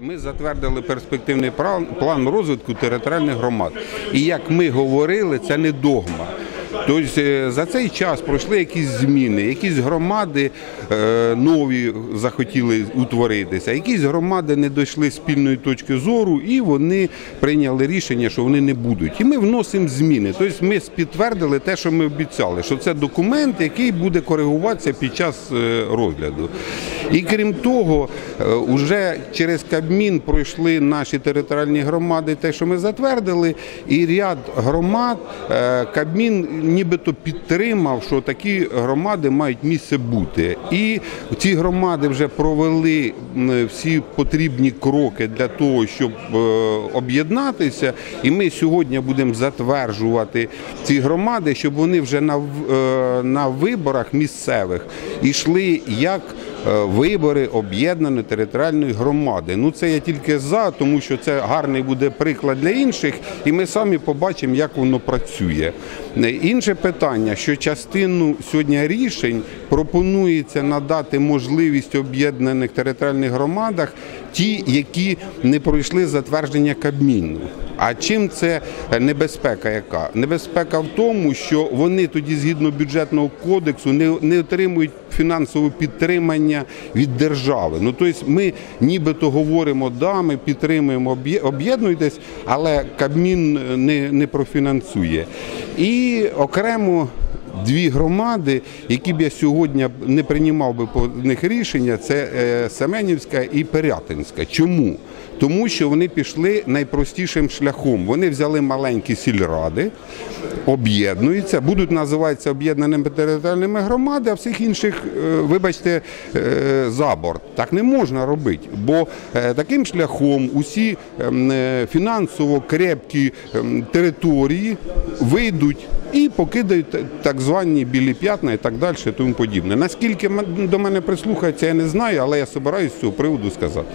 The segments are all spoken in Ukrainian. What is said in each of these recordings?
Ми затвердили перспективний план- розвитку територіальних громад. І як ми говорили, це не догма. Тобто е, за цей час пройшли якісь зміни, якісь громади е, нові захотіли утворитися, якісь громади не дійшли спільної точки зору, і вони прийняли рішення, що вони не будуть. І ми вносимо зміни. Тобто ми підтвердили те, що ми обіцяли, що це документ, який буде коригуватися під час е, розгляду. І крім того, вже через Кабмін пройшли наші територіальні громади, те, що ми затвердили, і ряд громад Кабмін нібито підтримав, що такі громади мають місце бути. І ці громади вже провели всі потрібні кроки для того, щоб е, об'єднатися. І ми сьогодні будемо затверджувати ці громади, щоб вони вже на, е, на виборах місцевих йшли як вибори об'єднаної територіальної громади. Ну це я тільки за, тому що це гарний буде приклад для інших, і ми самі побачимо, як воно працює. Е, Інше питання, що частину сьогодні рішень пропонується надати можливість об'єднаних територіальних громадах ті, які не пройшли затвердження Кабміну. А чим це небезпека? Яка небезпека в тому, що вони тоді, згідно бюджетного кодексу, не, не отримують фінансове підтримання від держави. Ну тобто, ми нібито говоримо, да, ми підтримуємо, об'єднуйтесь, але Кабмін не, не профінансує. І окремо. Дві громади, які б я сьогодні не приймав би по них рішення, це е, Семенівська і Пирятинська. Чому? Тому що вони пішли найпростішим шляхом. Вони взяли маленькі сільради, об'єднуються, будуть називатися об'єднаними територіальними громадами, а всіх інших, е, вибачте, е, за борт. Так не можна робити, бо таким шляхом усі ем, фінансово крепкі ем, території вийдуть і покидають так звані білі п'ятна і так далі, і тому подібне. Наскільки до мене прислухаються, я не знаю, але я собираюсь з цього приводу сказати.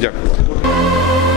Дякую.